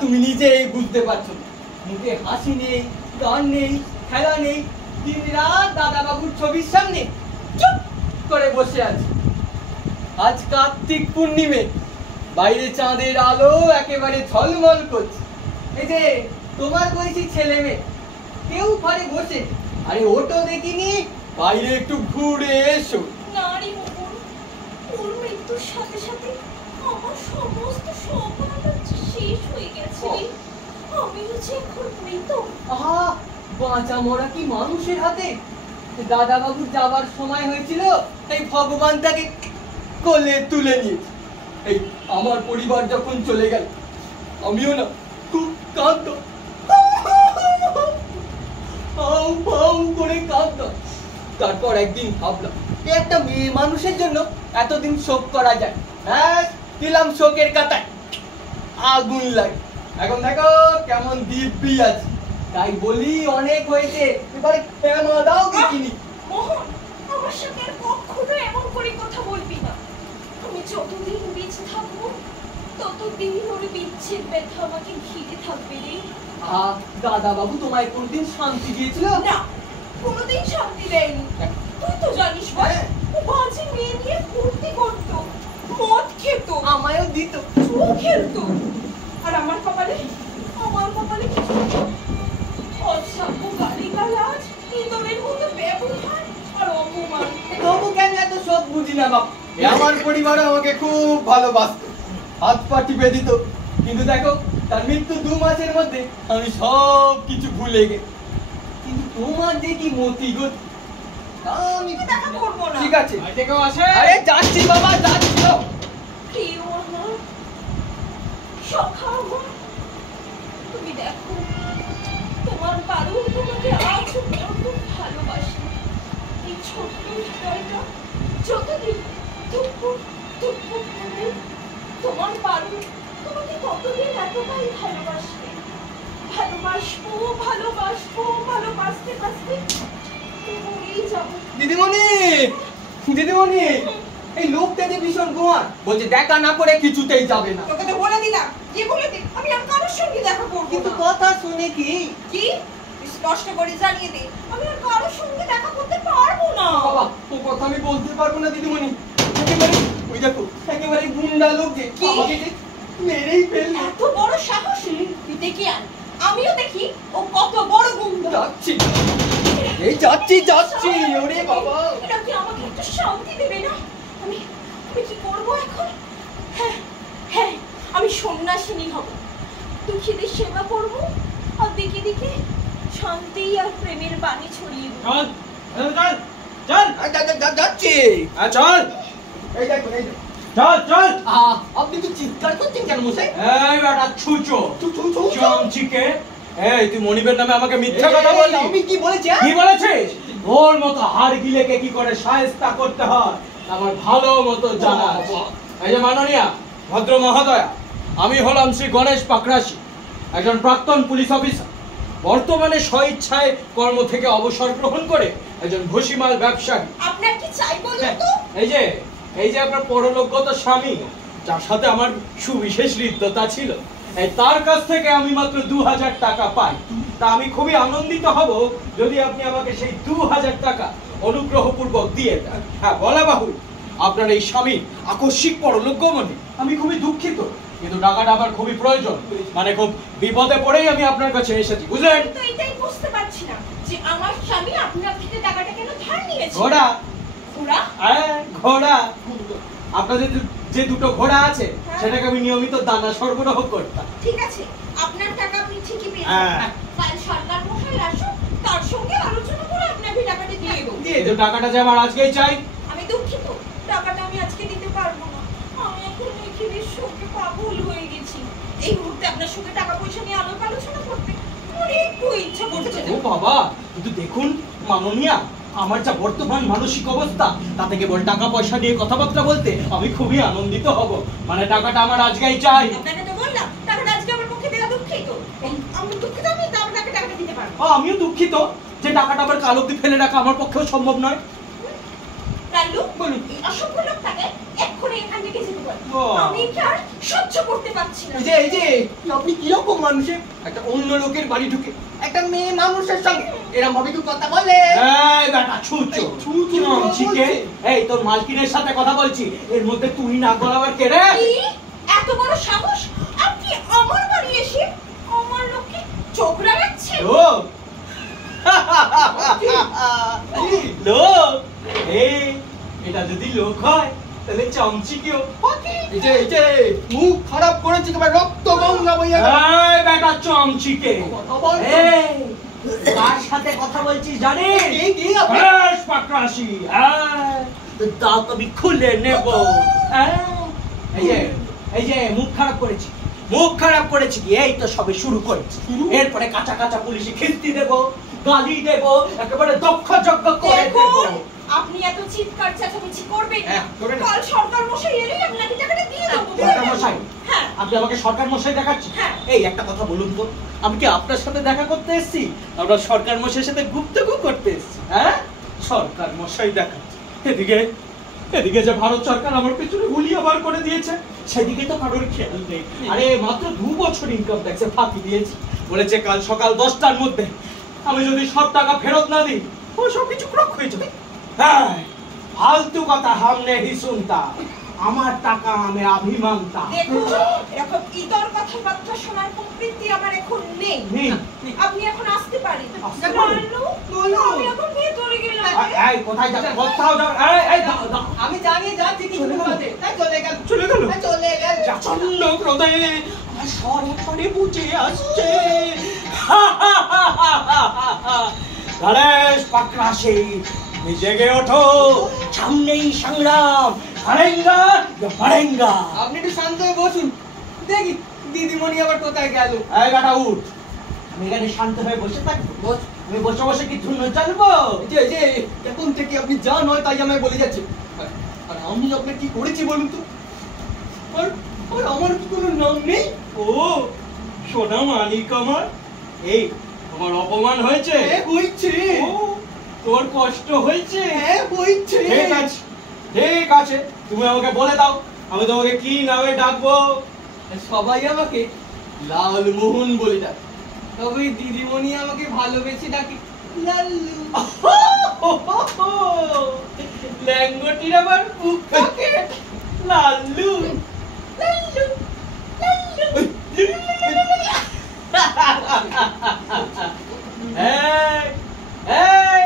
তুমি নিজেই বুঝতে পারছো না। মুখে হাসি নেই, গান নেই, খেলা নেই, দিন রাত দাদা বাবুর ছবির সামনে চুপ করে বসে আছে। আজ কার্তিক পূর্ণিমে, বাইরে চাঁদের আলো একেবারে ঝলমল করছে। এই যে তোমার বয়সী ছেলে মেয়ে কেউ ঘরে বসে, আরে ওটো দেখিনি, বাইরে একটু ঘুরে এসো। নারী মোহন, ওর মৃত্যুর সাথে সাথে আমার সমস্ত স্বপ্ন শেষ হয়ে গেছে। আমি হচ্ছে এখন মৃত। আহা, বাঁচা মরা কি মানুষের হাতে? দাদা বাবুর যাবার সময় হয়েছিল, এই ভগবান তাকে কোলে তুলে নিয়েছে। এই আমার পরিবার যখন চলে গেল, আমিও না খুব কাঁদতাম, করে কাঁদতাম। তারপর একদিন ভাবলাম, একটা মেয়ে মানুষের জন্য এতদিন শোক করা যায়। ব্যাস, দিলাম শোকের কাতায় আগুন লাগে। এখন দেখো কেমন দিব্যি আছে। তাই বলি অনেক হয়েছে, এবারে ক্ষমা দাও দেখিনি। মোহন, আমার সাথে আর কখনো এমন করে কথা বলবি না। আমি যতদিন বেঁচে থাকবো ততদিন ওর বিচ্ছেদ ব্যথা আমাকে ঘিরে থাকবে রে। দাদা বাবু তোমায় কোনদিন শান্তি দিয়েছিল? না, কোনদিন শান্তি দেয়নি। তুই তো জানিস ভাই, ও বাজে মেয়ে নিয়ে ফুর্তি করতো, মদ খেত, আমায়ও দিত, জুয়া খেলতো। আর আমার কপালে কিছু অসভ্য গালিগালাজ, ইঁদুরের মতো ব্যবহার আর অপমান। তবু কেন এত সব বুঝি না বাবু। আমার পরিবার আমাকে খুব ভালোবাসত, হাত পা টিপে দিত। কিন্তু দেখো, তার মৃত্যু 2 মাসের মধ্যে আমি সব কিছু ভুলে গেছি। কিন্তু তোমার যে কি মতি গতি, আমি দেখা করবো না। ঠিক আছে, আরে যাচ্ছি বাবা, যাচ্ছি। প্রিয় আমার, সখা আমার, তুমি দেখো তোমার পারুল তোমাকে আজ বড্ড ভালোবাসে। এই ছোট্ট হৃদয়টা যতদিন ধুকপুক ধুকপুক করবে, তোমার পারুল তোমাকে কতদিন এতটাই ভালোবাসবে। ভালোবাসবো, ভালোবাসবো, ভালোবাসতে বাসতে মরেই যাবো। দিদিমণি, দিদিমণি, এই লোকটা যে ভীষণ গোয়ান, বলছে দেখা না করে কিছুতেই যাবে না। তোকে তো বলে দিলাম, কি বলে দিই, আমি আর কারোর সঙ্গে দেখা করবো। কিন্তু কথা শুনে কি স্পষ্ট করে জানিয়ে দে, আমি আর কারোর সঙ্গে দেখা করতে পারবো না। বাবা, ও কথা আমি বলতে পারবো না দিদিমণি। একেবারে ওই দেখো, একেবারে গুন্ডা লোক যে আমাকে যে মেরেই ফেলল। এত বড় সাহস, তুই দেখি আন, আমিও দেখি ও কত বড় গুন্ডা। যাচ্ছি, এই যাচ্ছি। ওরে বাবা, এটা কি আমাকে একটু শান্তি দেবে না? আমি কি করবো এখন? হ্যাঁ, আমি সন্ন্যাসিনী হব, দুঃখীদের সেবা করবো, আর দিকে দিকে শান্তি আর প্রেমের বাণী ছড়িয়ে দেবো। যাচ্ছি। চল, এই দেখো, এই চল। আপনি তো চিৎকার করছেন কেন মশাই? এই বেটা ছুচো, চমচিকে। এই তুই মনিবের নামে আমাকে মিথ্যা কথা বললি। আমি কি বলেছি? কি বলেছিস? ওর মতো হাড় গিলেকে কি করে শায়েস্তা করতে হয় আমার ভালো মতো জানা আছে। এই যে মাননীয়া ভদ্র মহোদয়া, আমি হলাম শ্রী গণেশ পাকরাশি, একজন প্রাক্তন পুলিশ অফিসার। বর্তমানে স্বইচ্ছায় কর্ম থেকে অবসর গ্রহণ করে একজন ভুসিমাল ব্যবসায়ী। আপনার কি চাই বলুন তো? এই যে আপনার পরলোকগত স্বামী, যার সাথে আমার সুবিশেষ হৃদ্যতা ছিল, তার কাছ থেকে আমি মাত্র 2000 টাকা পাই। তা আমি খুবই আনন্দিত হব যদি আপনি আমাকে সেই 2000 টাকা অনুগ্রহপূর্বক দিয়ে দেন। হ্যাঁ, বলা বাহুল, আপনার এই স্বামীর আকস্মিক পরলোক গমনে আমি খুবই দুঃখিত, কিন্তু টাকাটা আমার খুবই প্রয়োজন। মানে খুব বিপদে পড়েই আমি আপনার কাছে এসেছি, বুঝলেন? তো এটাই বুঝতে পারছি না যে আমার স্বামী আপনার থেকে টাকাটা কেন ধার নিয়েছে। ঘোড়া, ঘোড়া, আপনাদের যে 2টো ঘোড়া আছে সেটাকে আমি নিয়মিত দানা সরবরাহ করতাম। ঠিক আছে, আপনার টাকা আপনি ঠিকই পেয়েছেন। কাল সরকার মশাই আসুন, তার সঙ্গে আলোচনা করে আপনাকে টাকাটা দিয়ে দেব। দিয়ে কিন্তু টাকাটা যে আমার আজকেই চাই। আমি দুঃখিত, টাকাটা আমি আজকে দিতে পারবো না। আমি এখন নিখিলের শোকে পাগল হয়ে গেছি। এই মুহূর্তে আপনার সঙ্গে টাকা পয়সা নিয়ে আলাপ আলোচনা করতে আমার একটু ইচ্ছা করছে ও না। বাবা, কিন্তু দেখুন মাননীয়া, আমার যা বর্তমান মানসিক অবস্থা তাতে কেবল টাকা পয়সা নিয়ে কথাবার্তা বলতে আমি খুবই আনন্দিত হব। মানে টাকাটা আমার আজকেই চাই। আপনাকে তো বললাম টাকাটা আজকে আমার পক্ষে দেওয়া দুঃখিত। আমি দুঃখিত, আমি আপনাকে টাকাটা দিতে পারবো। আমিও দুঃখিত যে টাকাটা আবার কাল অব্দি ফেলে রাখা আমার পক্ষেও সম্ভব নয়। লাল্লু, বলুন। এই অসভ্য লোকটাকে এক্ষুনি এখান থেকে যেতে বল। ও। আমি কি আর সহ্য করতে পারছি না। এই যে আপনি কিরকম মানুষের একটা অন্য লোকের বাড়ি ঢুকে একটা মেয়ে মানুষের সঙ্গে এরকম ভাবে কি কথা বলে? এই বেটা ছুঁচো ছুঁচো চিকে, এই তোর মালকিনের সাথে কথা বলছি, এর মধ্যে তুই না গলাবার কে রে? কি? এত বড় সাহস! আপনি আমার বাড়ি এসে আমার লোককে চোখ রাঙাচ্ছেন? লোক লোক, এই এটা যদি লোক হয় তাহলে চমচিকেও এই যে মুখ খারাপ করেছে তোমার রক্ত গঙ্গা বইয়া গেল। এই বেটা চমচিকে, কথা বল। এই কার সাথে কথা বলছিস জানিস? কি আপনি? বেশ পাকরাশি, দাও আমি খুলে নেব। এই যে মুখ খারাপ করেছি, মুখ খারাপ করেছি কি? এই তো সবে শুরু করেছি। এরপরে কাঁচা কাঁচা পুলিশে খিস্তি দেব, গালি দেব, একেবারে দক্ষ যজ্ঞ করে দেব। দেখুন, আপনি এত চিৎকার চেঁচামেচি করবেন না। হ্যাঁ, করবেন না। কাল সরকার মশাই এলেই আপনাকে টাকাটা দিয়ে দেবো। সরকার মশাই? হ্যাঁ। আপনি আমাকে সরকার মশাই দেখাচ্ছেন? হ্যাঁ। এই একটা কথা বলুন তো, আমি কি আপনার সাথে দেখা করতে এসেছি, আমরা সরকার মশাইয়ের সাথে গুপ্তগু করতে এসেছি? হ্যাঁ, সরকার মশাই দেখাচ্ছে। এদিকে যে ভারত সরকার আমার পেছনে হুলিয়া বার করে দিয়েছে, সেদিকে তো কারোর খেয়াল নেই। আরে মাত্র 2 বছর ইনকাম ট্যাক্সে ফাঁকি দিয়েছি, বলেছে কাল সকাল 10টার মধ্যে আমি যদি সব টাকা ফেরত না দিই ও সব কিছু ক্রক হয়ে যাবে। হ্যাঁ, ফালতু কথা হাম নেই শুনতা, আমার টাকা আমি অভিমানতা। দেখুন, এরকম ইতর কথাবার্তা শোনার প্রবৃত্তি আমার এখন নেই। নেই। আপনি এখন আসতে পারেন। আসতে পারি? লাল্লু, আমি এখন ভেতরে গেলাম। এই কোথায় যাবে? কোথাও যাবে? এই দাও দাও। আমি জানিয়ে যাচ্ছি কিছু কথাতে। তাই চলে গেল। চলে গেল? চলে গেল। প্রচন্ড ক্রোধে আমার স্বর একবারে বুঝে আসছে। গণেশ পাকরাশি, জেগে ওঠো, সামনেই সংগ্রাম, হারেঙ্গা হারেঙ্গা। আপনি একটু শান্ত হয়ে বসুন, দেখি দিদিমণি আবার কোথায় গেল। এই বেটা উঠ, আমি এখানে শান্ত হয়ে বসে থাকবো? আমি বসে বসে কি ধুনো চালবো? এই যে এখন থেকে আপনি যা নয় তাই আমায় বলে যাচ্ছে। আর আমি আপনার কি করেছি বলুন তো? আর আর আমার কি কোনো নাম নেই? ও সোনা মানিক আমার, এই তোমার অপমান হয়েছে? হ্যাঁ হয়েছে। ও, তোর কষ্ট হয়েছে? হ্যাঁ হয়েছে। ঠিক আছে, ঠিক আছে, তুমি আমাকে বলে দাও আমি তোমাকে কি নামে ডাকবো। সবাই আমাকে লালমোহন বলে ডাকে, তবে দিদিমণি আমাকে ভালোবেসে ডাকে লাল্লু। ল্যাঙ্গটির আবার বুক থাকে লাল্লু। লাল্লু, লাল্লু। এই, এই,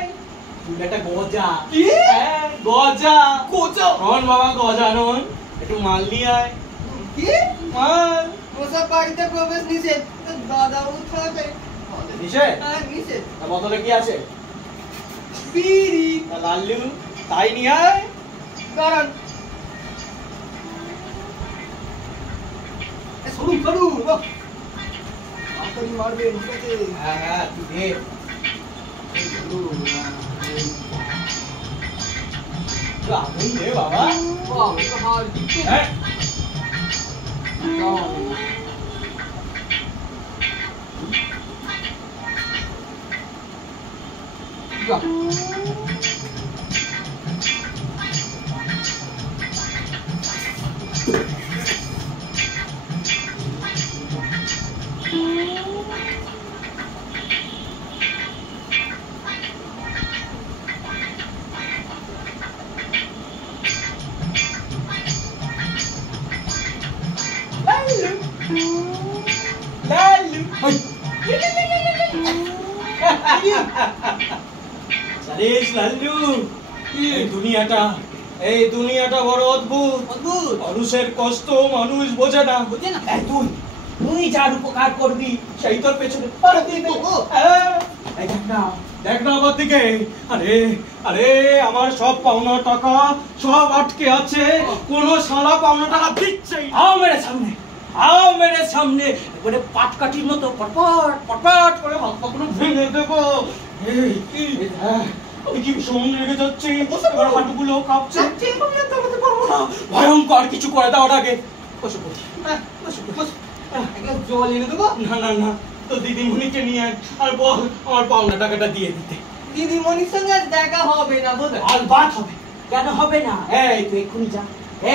তুই একটা গজা। কি? এই, গজা। কোচো নন বাবা, গজা নন, একটু মাল নিয়ে আয়। কি? মাল ওসব বাড়িতে প্রবেশ নিষেধ। দাদা উঠাবে। নিষেধ? হ্যাঁ নিষেধ। তা বোতলে কি আছে? বিড়ি। তা লাল্লু তাই নিয়ে আয়। দাঁড়ান। সরুন সরুন। তাড়াতাড়ি মারবেন, ঠিক আছে? হ্যাঁ হ্যাঁ, তুই দে। একটু আগুন দে বাবা। বাহ, হার জিতে। হ্যাঁ। বাহ। লাল্লু, ওই। জানিস লাল্লু, এই দুনিয়াটা বড় অদ্ভুত। অদ্ভুত। মানুষের কষ্ট মানুষ বোঝে না। বোঝে না? এই তুই যার উপকার করবি সেই তোর পেছনে পাড়া দিয়ে দেবে। ও। এই দেখ না, দেখ না আমার দিকে। আরে আরে আমার সব পাওনা টাকা সব আটকে আছে, কোন শালা পাওনা টাকা দিচ্ছেই না। আও মেরে সামনে এবারে পাটকাঠির মতো পটপট পটপট করে হাত পাকনো ভেঙে দেবো। এই, এই দেখ, আমি কি ভীষণ রেগে যাচ্ছি, এবার হাঁটুগুলো কাঁপছে, আমি আর দাঁড়াতে পারবো না। ভয়ঙ্কর কিছু করে দেওয়ার আগে বসে পড়ি, বসে পড়ি। জল এনে দেবো। না না না, তো দিদিমণিকে নিয়ে আয়, আর বল আমার পাওনা টাকাটা দিয়ে দিতে। দিদিমণির সঙ্গে আর দেখা হবে না বোধ হয়। আলবাত হবে, কেন হবে না? এই তুই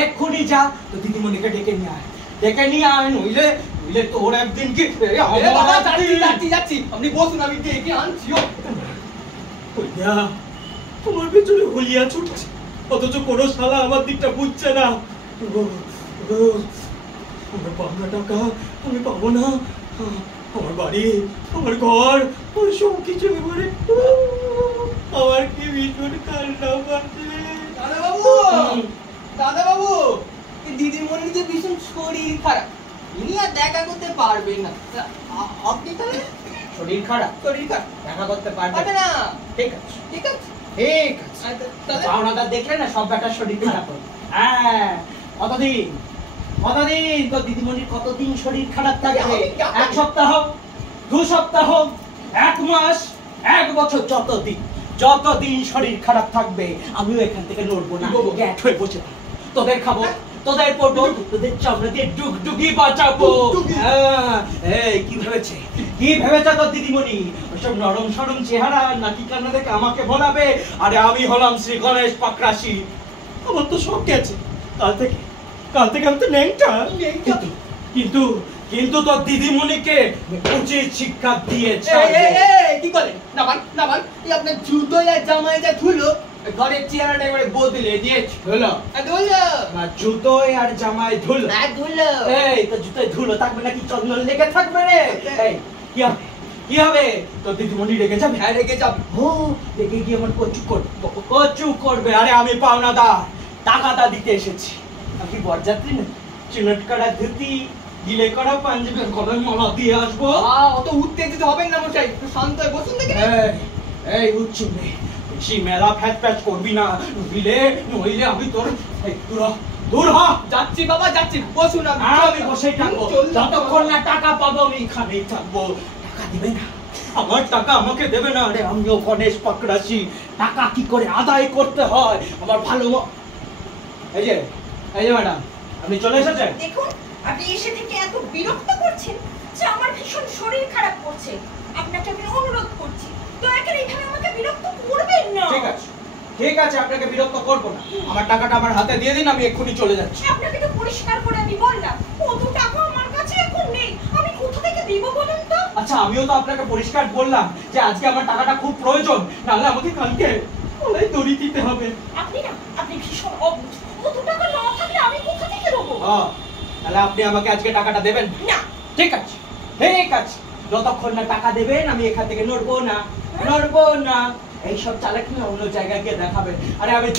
এক্ষুনি যা তো দিদিমণিকে ডেকে নিয়ে আয়, নইলে নইলে তোর একদিন কি যাচ্ছি, আপনি বসুন, আমি ডেকে আনছি। হইয়া তোমার পেছনে হলিয়া ছুটছে, অথচ কোনো শালা আমার দিকটা বুঝছে না। আমার পাওনা টাকা আমি পাবো না, আমার বাড়ি, আমার ঘর, আমার সব কিছু এবারে আমার কি ভীষণ কান্না পাচ্ছে। দাদা বাবু, দিদিমণির যে ভীষণ শরীর খারাপ, ইনি আর দেখা করতে পারবেন না। আপনি তাহলে শরীর খারাপ, দেখা করতে পারবে না। ঠিক আছে ঠিক আছে, ঠিক আছে। তাহলে পাওনাটা দেখলে না সব ব্যাটার শরীর খারাপ হবে। হ্যাঁ, কতদিন তো দিদিমণির কতদিন শরীর খারাপ থাকবে? 1 সপ্তাহ, 2 সপ্তাহ, 1 মাস, 1 বছর, যতদিন শরীর খারাপ থাকবে আমিও এখান থেকে নড়বো না, গ্যাট হয়ে বসে থাকবো। তোদের খাবো, তোদের পড়বো, তোদের চামড়া দিয়ে ডুগডুগি বাঁচাবো। এই কি ভেবেছে তোর দিদিমণি? ওসব নরম সরম চেহারা নাকি কান্না দেখে আমাকে ভোলাবে? আরে আমি হলাম শ্রী গণেশ পাকরাশি, আমার তো সব গেছে। কাল থেকে আমি তো ন্যাংটা। কিন্তু তোর দিদিমণিকে উচিত শিক্ষা দিয়েছে। কি করে নামান, আপনার জুতো আর জামাই যা ধুলো, ঘরের চেহারাটা এবারে বদলে দিয়েছে। ধুলো না, জুতোয় আর জামায় ধুলো। এই তো জুতোয় ধুলো থাকবে নাকি চন্দন লেগে থাকবে রে? এই কি হবে তোর দিদিমণি রেগে যাবে? হ্যাঁ, রেগে যাবে। ও রেগে গিয়ে আমার কচু করবে। আরে আমি পাওনাদার, টাকাটা দিতে এসেছি। আমি বরযাত্রী না, চুনট করা ধুতি, গিলে করা পাঞ্জাবির গলায় মালা দিয়ে আসবো। অত উত্তেজিত হবেন না মশাই, একটু শান্ত হয়ে বসুন দেখে। এই উচ্চুনে বেশি মেলা ফ্যাচ করবি না, নইলে আমি তোর দূর হ। যাচ্ছি বাবা, যাচ্ছি, বসুন। আমি বসেই থাকবো যতক্ষণ না টাকা পাবো, আমি এখানেই থাকবো। টাকা দিবে না, আমার টাকা আমাকে দেবে না। আরে আমিও গণেশ পাকরাশি, টাকা কি করে আদায় করতে হয় আমার ভালো। এই যে ম্যাডাম, আপনি চলে এসেছেন? দেখুন, আপনি এসে থেকে এত বিরক্ত করছেন যে আমার ভীষণ শরীর খারাপ করছে। আপনাকে আমি অনুরোধ করছি, দয়া করে এইভাবে আমাকে বিরক্ত করবেন না। ঠিক আছে, আপনাকে বিরক্ত করবো না। আমার টাকাটা আমার হাতে দিয়ে দিন, আমি এক্ষুনি চলে যাচ্ছি। আপনাকে তো পরিষ্কার করে আমি বললাম, কত টাকা আমার কাছে এখন নেই, আমি কোথা থেকে দিব বলুন তো? আচ্ছা, আমিও তো আপনাকে পরিষ্কার বললাম যে আজকে আমার টাকাটা খুব প্রয়োজন, নাহলে আমাকে কালকে ওলাই দড়ি দিতে হবে। আপনি ভীষণ অবুঝ, কত টাকা না থাকলে আমি কোথা থেকে দেবো? তাহলে আপনি আমাকে আজকে টাকাটা দেবেন না। ঠিক আছে, যতক্ষণ না টাকা দেবেন আমি এখান থেকে নড়বো না। এইসব চালাকি না অন্য জায়গায় গিয়ে দেখাবেন। আরে আমি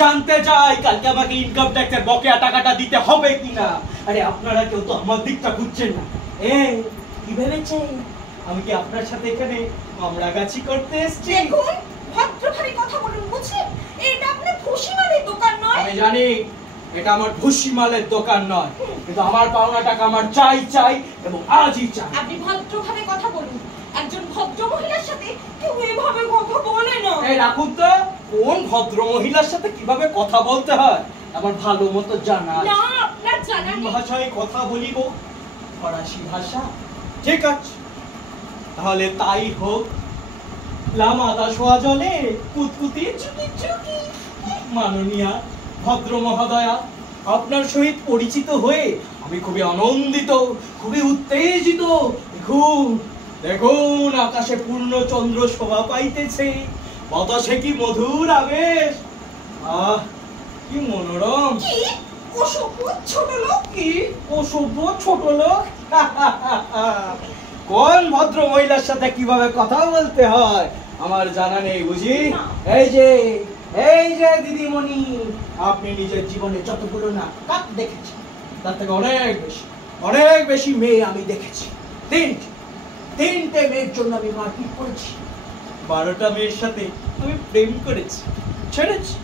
জানতে চাই কালকে আমাকে ইনকাম ট্যাক্সের বকেয়া টাকাটা দিতে হবে কিনা। আরে আপনারা কেউ তো আমার দিকটা বুঝছেন না। কি ভেবেছেন আমি কি আপনার সাথে এখানে কামড়াগাছি করতে এসেছি? দেখুন, ভদ্রভাবে কথা বলুন, বুঝছেন? এটা আপনার ভুসিমালের দোকান নয়। আমি জানি এটা আমার ভুসিমালের দোকান নয়, কিন্তু আমার পাওনা টাকা আমার চাই এবং আজই চাই। আপনি ভদ্রভাবে কথা বলুন। একজন ভদ্র মহিলার সাথে কেউ এভাবে কথা বলে না। এই রাখুন তো, কোন ভদ্র মহিলার সাথে কিভাবে কথা বলতে হয় আমার ভালো মতো জানা। না, আপনার জানা নেই। ভাষায় কথা বলিব, ফরাসি ভাষা। ঠিক আছে, তাহলে তাই হোক। লামাদা সোয়া জলে কুতকুতি চুকি। মাননীয়া ভদ্র মহোদয়া, আপনার সহিত পরিচিত হয়ে আমি খুবই আনন্দিত, খুবই উত্তেজিত। দেখুন আকাশে পূর্ণ চন্দ্র শোভা পাইতেছে, বাতাসে কি মধুর আবেশ, কি মনোরম। কি অসভ্য ছোট লোক! কোন ভদ্র মহিলার সাথে কিভাবে কথা বলতে হয় আমার জানা নেই বুঝি? এই যে দিদিমণি, আপনি নিজের জীবনে যতগুলো না কাক দেখেছেন তার থেকে অনেক বেশি মেয়ে আমি দেখেছি। তিনটে মেয়ের জন্য আমি মারপিট করেছি, 12টা মেয়ের সাথে আমি প্রেম করেছি, ছেড়েছি।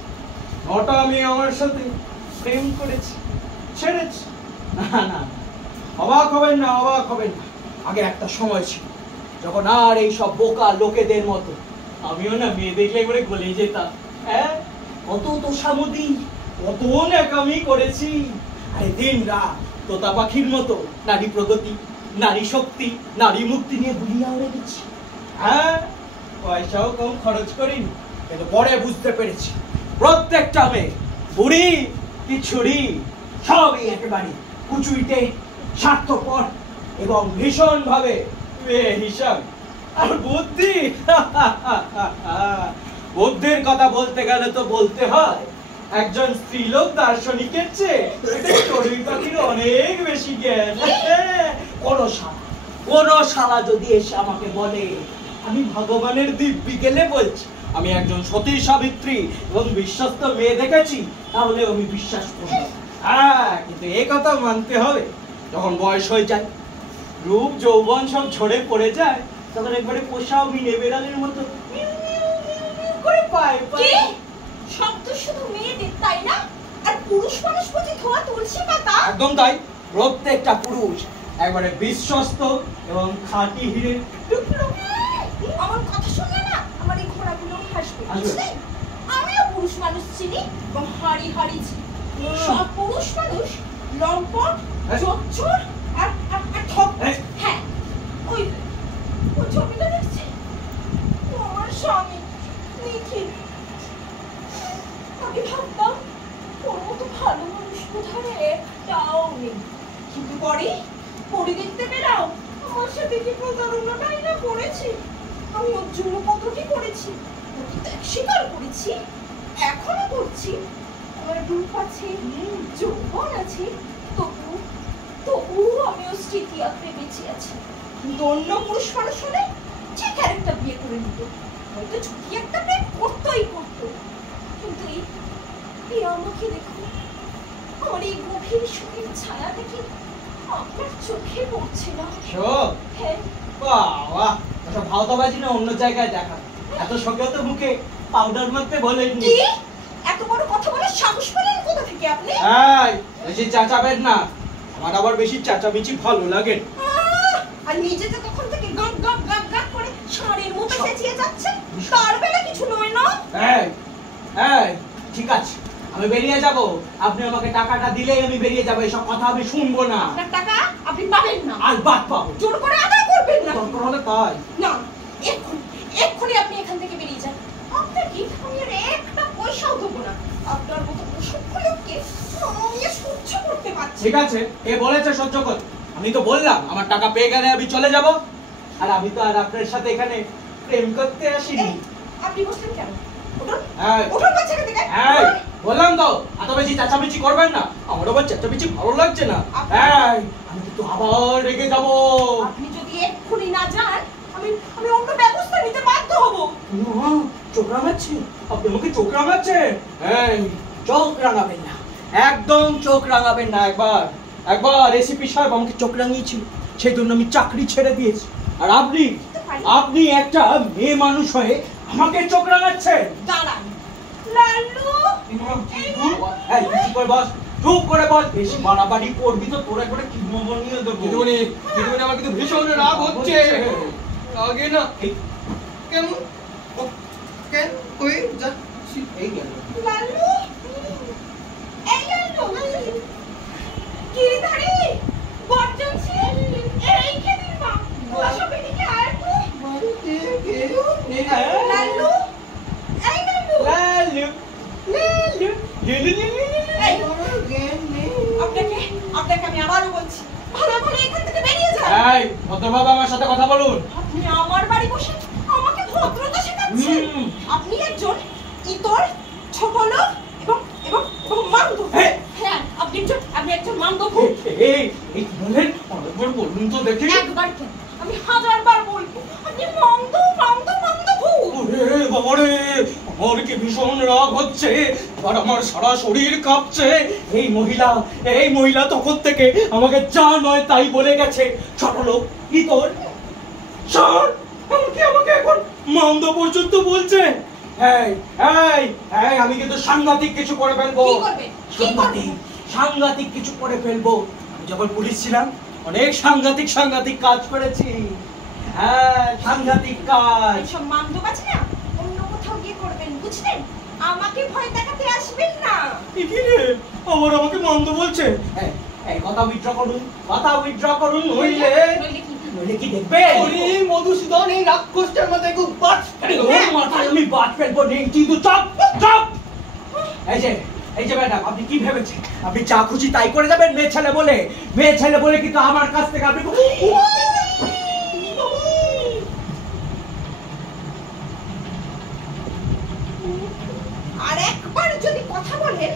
9টা মেয়ে আমার সাথে প্রেম করেছি, ছেড়েছি। না না, অবাক হবেন না, অবাক হবেন না। আগে একটা সময় ছিল যখন আর এই সব বোকা লোকেদের মতো আমিও না মেয়ে দেখলে করে গলে যেতাম। হ্যাঁ, কত তোষামতি, কত ন্যাকামি করেছি। আরে দিন রাত তোতা পাখির মতো নারী প্রগতি, নারী শক্তি, নারী মুক্তি নিয়ে বুলিয়া উড়ে গেছি। হ্যাঁ, পয়সাও কম খরচ করিনি, কিন্তু পরে বুঝতে পেরেছি প্রত্যেকটা মেয়ে, বুড়ি কি ছুরি, সবই একেবারে কুচুইটে, স্বার্থপর এবং ভীষণ ভাবে হিসাব। আর বুদ্ধি, বুদ্ধির কথা বলতে গেলে তো বলতে হয় একজন স্ত্রীলোক দার্শনিকের চেয়ে চড়ুই পাখির অনেক বেশি জ্ঞান। কোন শালা যদি এসে আমাকে বলে আমি ভগবানের দিব্যি গেলে বলছি আমি একজন সতী সাবিত্রী এবং বিশ্বস্ত মেয়ে দেখেছি, তাহলে আমি বিশ্বাস করব। হ্যাঁ, কিন্তু এই কথা মানতে হবে যখন বয়স হয়ে যায়, রূপ যৌবন সব ঝরে পড়ে যায়, তখন একবারে পোষা মিনে বেড়ালের মতো মিউ মিউ মিউ মিউ করে পায়। কি সব তো শুধু মেয়েদের, তাই না? আর পুরুষ মানুষ বুঝি ধোয়া তুলসী পাতা? একদম তাই। প্রত্যেকটা পুরুষ একবারে বিশ্বস্ত এবং খাঁটি হিরে। আমার কথা শুনলে না আমার এই ঘোড়াগুলো হাসবে, হাসবে। বুঝলে? আমিও পুরুষ মানুষ চিনি এবং হাড়ি হাড়ি চিনি। সব পুরুষ মানুষ লম্পট, চোর আর ঠক। হ্যাঁ, ওই ছবিটা দেখছি, ও আমার স্বামী নিখিল। আমি ভাবতাম ওর মতো ভালো মানুষ কোথায় একটাও নেই, কিন্তু পরে দেখতে পেলাম আমার সাথে কি প্রতারণাটাই না করেছি। আমি ওর জন্য কত কি করেছি, ওকে ত্যাগ স্বীকার করেছি, এখনো করছি। আমার রূপ আছে, যৌবন আছে, তবুও আমি ওর স্মৃতি আঁকড়ে বেঁচে আছি। কিন্তু অন্য পুরুষ মানুষ হলে যে ক্যারেক্টার বিয়ে করে নিত, হয়তো ঝুঁকি একটা প্রেম করতোই করতো। কিন্তু এই আমাকে দেখুন, আমার এই গভীর সুখের ছায়াটা কি আপনার চোখে পড়ছে না? শোক, হ্যাঁ। বাবা, ওসব ভাওতাবাজি না অন্য জায়গায় দেখা। এত শোকেও তো মুখে পাউডার মারতে বলেননি। কি এত বড় কথা বলার সাহস পেলেন কোথা থেকে আপনি? এই, বেশি চেঁচাবেন না, আমার আবার বেশি চেঁচামেচি ভালো লাগে না। আর নিজে যে তখন থেকে গাক গাক গাক গাক করে ষাঁড়ের মতো চেঁচিয়ে যাচ্ছেন, তার বেলা কিছু নয় না? এই, এই, ঠিক আছে, আমি বেরিয়ে যাব। আপনি আমাকে টাকাটা দিলেই আমি বেরিয়ে যাব, এসব কথা আমি শুনবো না। আপনার টাকা আপনি পাবেন না। আর বাদ পাবো, জোর করে আদায় করবেন না। দরকার হলে তাই। না, এক্ষুনি আপনি এখান থেকে বেরিয়ে যান। আপনাকে আমি আর একটা পয়সাও দেবো না। আপনার মতো অসভ্য লোককে আমি আর সহ্য করতে পারছি ঠিক আছে, এ বলেছে সহ্য কর। আমি তো বললাম আমার টাকা পেয়ে গেলে আমি চলে যাব। আর আমি তো আর আপনার সাথে এখানে প্রেম করতে আসিনি। এই, আপনি বসলেন কেন? উঠুন, এই, উঠুন বাচ্চা থেকে। এই, বললাম তো এত বেশি চেঁচামেচি করবেন না, আমার আবার চেঁচামেচি ভালো লাগছে না। এই, আমি কিন্তু আবার রেগে যাব। আপনি যদি এক্ষুনি না যান, আমি অন্য ব্যবস্থা নিতে বাধ্য হব। চোখ রাঙাচ্ছি, আপনি আমাকে চোখ রাঙাচ্ছেন? এই, চোখ রাঙাবেন না, একদম চোখ রাঙাবেন না। একবার এসিপি সাহেব আমাকে চোখ রাঙিয়েছিল, সেই জন্য আমি চাকরি ছেড়ে দিয়েছি। আর আপনি একটা মেয়ে মানুষ হয়ে আমাকে চোখ রাঙাচ্ছেন? দাঁড়ান, লাল্লু। এই, চুপ করে বস, চুপ করে বস। বেশি বাড়াবাড়ি করবি তো তোর একবারে কি নিয়ে দেবো। দিদিমণি, আমার কিন্তু ভীষণ রাগ হচ্ছে। আগে না কেমন কেন হয়ে যাচ্ছি। এই গেল। লাল্লু, এই লাল্লু, গিরিধারী, বরজানসি, এই খেদির মা, ওরা সব এদিকে আয় তো। লাল্লু, এই লাল্লু। আপনাকে আমি আবারও বলছি, ভালো ভালো এখান থেকে বেরিয়ে যান। এই, ভদ্রভাবে আমার সাথে কথা বলুন। আপনি আমার বাড়ি বসে আমাকে ভদ্রতা শেখাচ্ছেন? আপনি একজন ইতর, ছোট লোক এবং মান্দব। হ্যাঁ, আপনি একজন মান্দব। এই কি বলেন? অনেকবার বলুন তো দেখি। একবার কেন, আমি হাজারবার বলবো, আপনি মান্দব। ওরে বাবারে, আমার কি ভীষণ রাগ হচ্ছে, আর আমার সারা শরীর কাঁপছে। এই মহিলা তখন থেকে আমাকে যা নয় তাই বলে গেছে। ছোট লোক, ইতর, আমাকে এখন মন্দ পর্যন্ত বলছে। এই এই এই আমি কিন্তু সাংঘাতিক কিছু করে ফেলবো। কি করবে? সাংঘাতিক কিছু করে ফেলবো। আমি যখন পুলিশ ছিলাম অনেক সাংঘাতিক কাজ করেছি। হ্যাঁ, সাংঘাতিক কাজ। এইসব মান্দব আছে না, অন্য কোথাও গিয়ে করবেন, বুঝলেন? আমাকে ভয় দেখাতে আসবেন না। কি রে, আবার আমাকে মন্দ বলছে। এই কথা উইথড্র করুন নইলে কি দেখবে? ওরে মধুসূদন, এই রাক্ষসটার মাথায় খুব বাজ। ওর মাথায় আমি বাজ ফেলবো নেই, তুই চুপ। এই যে ম্যাডাম, আপনি কি ভেবেছেন আপনি যা খুশি তাই করে যাবেন মেয়ে ছেলে বলে কিন্তু আমার কাছ থেকে আপনি আর একবার যদি কথা বলেন,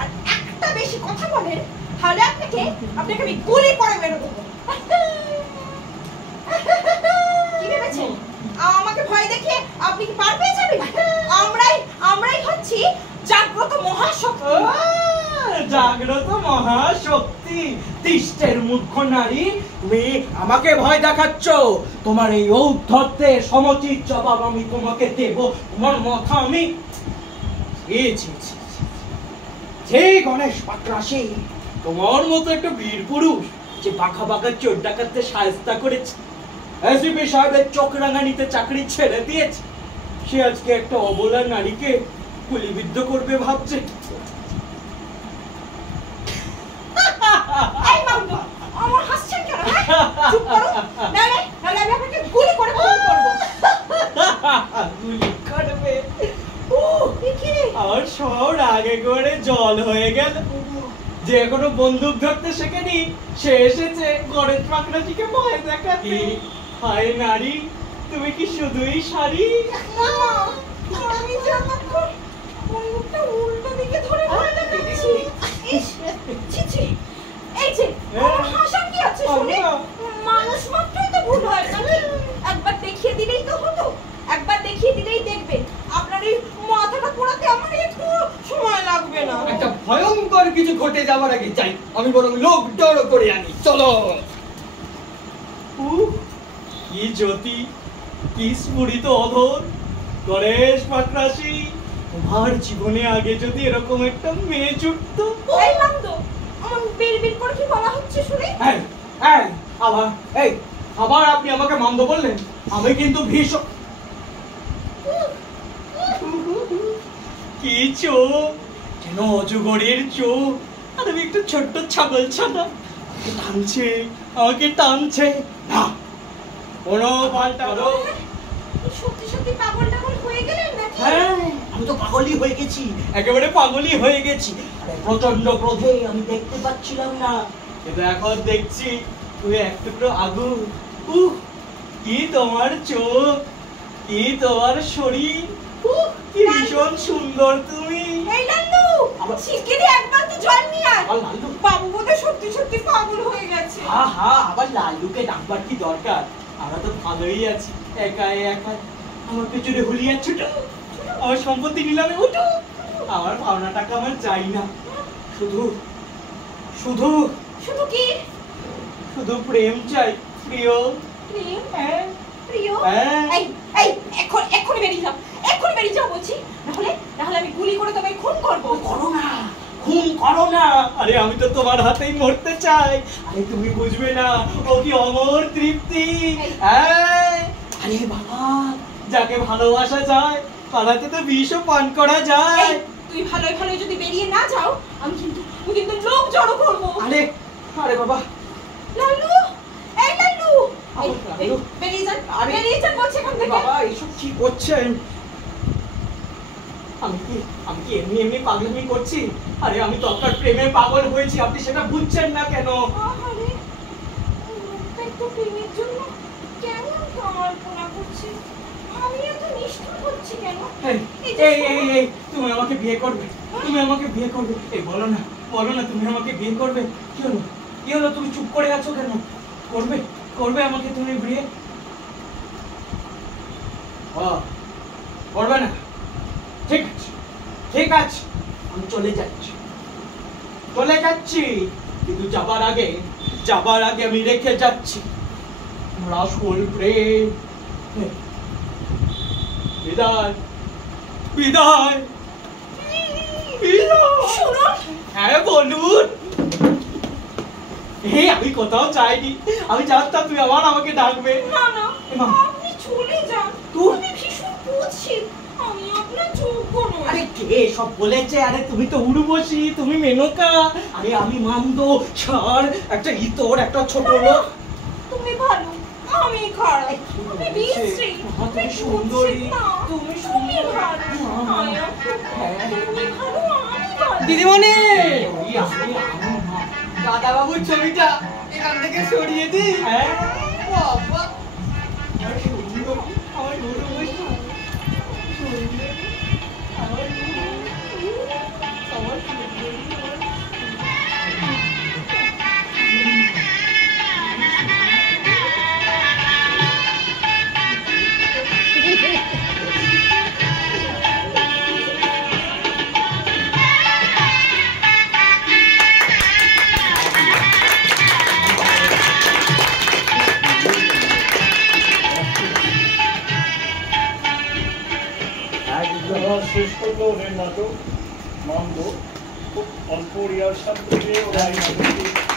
আর একটা বেশি কথা বলেন, তাহলে আপনাকে আমি গুলি করে মেরে দেবো। কি ভেবেছেন আমাকে ভয় দেখে আপনি কি পার পেয়ে যাবেন? আমরাই হচ্ছি জাগ্রত মহাশক্তি। জাগ্রত মহাশক্তি। তিষ্টের মূর্খ নারী, তুমি আমাকে ভয় দেখাচ্ছ। তোমার এই ঔদ্ধত্যের সমুচিত জবাব আমি তোমাকে দেব। তোমার মাথা আমি গণেশ পাকরাশি, তোমার মতো একটা বীর পুরুষ যে বাঁকা চোর ডাকাতকে শায়েস্তা করেছে, এসপি সাহেবের চোখ রাঙানিতে চাকরি ছেড়ে দিয়েছে, সে আজকে একটা অবলা নারীকে গুলিবিদ্ধ করবে ভাবছে। এই মামদু, আমার হাসছেন কেন? চুপ করো, নালে আমি আপনাকে গুলি করে খুন করব। গুলি করবে? আর সব আগে করে জল হয়ে গেল। যে কোনো বন্দুক ধরতে শেখেনি, সে এসেছে গণেশ পাকরাশিকে ভয় দেখাতে। হায় নারী, তুমি কি শুধুই শাড়ি? আমি যতক্ষণ বন্দুকটা উল্টো দিকে ধরে ভয় দেখাচ্ছি। ইস, ছি। এই যে আমার হাসার কি আছে শুনে? মানুষ মাত্রই তো ভুল হয় নাকি? একবার দেখিয়ে দিলেই তো হতো। একবার দেখিয়ে দিলেই দেখবেন আপনার এই মাথাটা পোড়াতে আমার একটু সময় লাগবে না। একটা ভয়ঙ্কর কিছু ঘটে যাওয়ার আগে চাই আমি বরং লোক জড়ো করে আনি। চলো। কি জ্যোতি, কি স্ফুরিত অধর। গণেশ পাকরাশি, তোমার জীবনে আগে যদি এরকম একটা মেয়ে জুটতো। এই মামদো, আমার বিড়বিড় করে কি বলা হচ্ছে শুনে? আবার আপনি আমাকে মন্দ বললেন। আমি কিন্তু ভীষণ কি চোখ, যেন অজগরের চোখ। আর আমি একটু ছোট্ট ছাগল ছানা, আমাকে টানছে না। কোনো পাল্টা সত্যি পাগল হয়ে গেলেন নাকি? হ্যাঁ, আমি তো পাগলই হয়ে গেছি, একেবারে পাগলই হয়ে গেছি। প্রচন্ড ক্রোধে আমি দেখতে পাচ্ছিলাম না, কিন্তু এখন দেখছি তুই এক টুকরো আগুন। কি তোমার চোখ, কি তোমার শরীর, কি ভীষণ সুন্দর তুমি। এই লাল্লু, শিগগিরই একবার তো জল নিয়ে আয়। লাল্লু, বাবু বোধহয় সত্যি পাগল হয়ে গেছে। আবার লাল্লুকে ডাকবার কি দরকার? আমরা তো ভালোই আছি, একাই। আমার পেছনে হুলিয়া ছুটো, আমার সম্পত্তি নিলামে উঠো, আমার পাওনা টাকা আমার চাই না। শুধু কি? শুধু প্রেম চাই, প্রিয়। প্রিয়? হ্যাঁ, প্রিয়? হ্যাঁ। এই এক্ষুনি বেরিয়ে যাও বলছি, নাহলে আমি গুলি করে তোমায় খুন করবো। খুন করো না। আরে আমি তো তোমার হাতেই মরতে চাই। আরে তুমি বুঝবে না, ও কি অমর তৃপ্তি। আরে বাবা, যাকে ভালোবাসা যায় তারাতে তো বিষও পান করা যায়। তুই ভালোই যদি বেরিয়ে না যাও, আমি কিন্তু লোক জড়ো করবো। আরে বাবা, লাল্লু, এই লাল্লু, বেরিয়ে যান বলছি এখান থেকে। বাবা এইসব কি করছেন? আমি কি এমনি পাগলামি করছি? আরে আমি তো আপনার প্রেমে পাগল হয়েছি, আপনি সেটা বুঝছেন না কেন? আরে একটু প্রেমের জন্য কেমন কল্পনা করছি, আমি এত নিষ্ঠুর হচ্ছি কেন? এই তুমি আমাকে বিয়ে করবে? এই বলো না তুমি আমাকে বিয়ে করবে? কি হলো তুমি চুপ করে আছো কেন? করবে আমাকে তুমি বিয়ে? করবে না? ঠিক আছে, আমি চলে যাচ্ছি, কিন্তু যাবার আগে আমি রেখে যাচ্ছি আমার আসল প্রেম। বিদায় বিদায় বিদায়। শুনুন, হ্যাঁ বলুন। এই আমি কোথাও চাইনি, আমি জানতাম তুমি আবার আমাকে ডাকবে। না না, এমা। আপনি চলে যান। তুই- আমি ভীষণ কুৎসিত, আমি আপনার যোগ্য নই। আরে কে সব বলেছে? আরে তুমি তো উড়বশি, তুমি মেনকা, আরে আমি মামদ, ছাড়, একটা ইতর, একটা ছোট লোক। তুমি ভালো, আমি খারাপ। তুমি বিশ্রী, তুমি সুন্দরী, তুমি ভালো। তুমি ভালো, আমি ভালো। দিদিমণি, ওই আমি দাদা বাবুর ছবিটা এখান থেকে সরিয়ে দি। হ্যাঁ বাবা, আমার সুন্দর, আমার উড়বশি, সুন্দর, আমার আমার সুন্দরী, শেষ করলো ওদের নাটক মামদো। খুব অল্প রিহার্সাল থেকে ওরা এই নাটকটি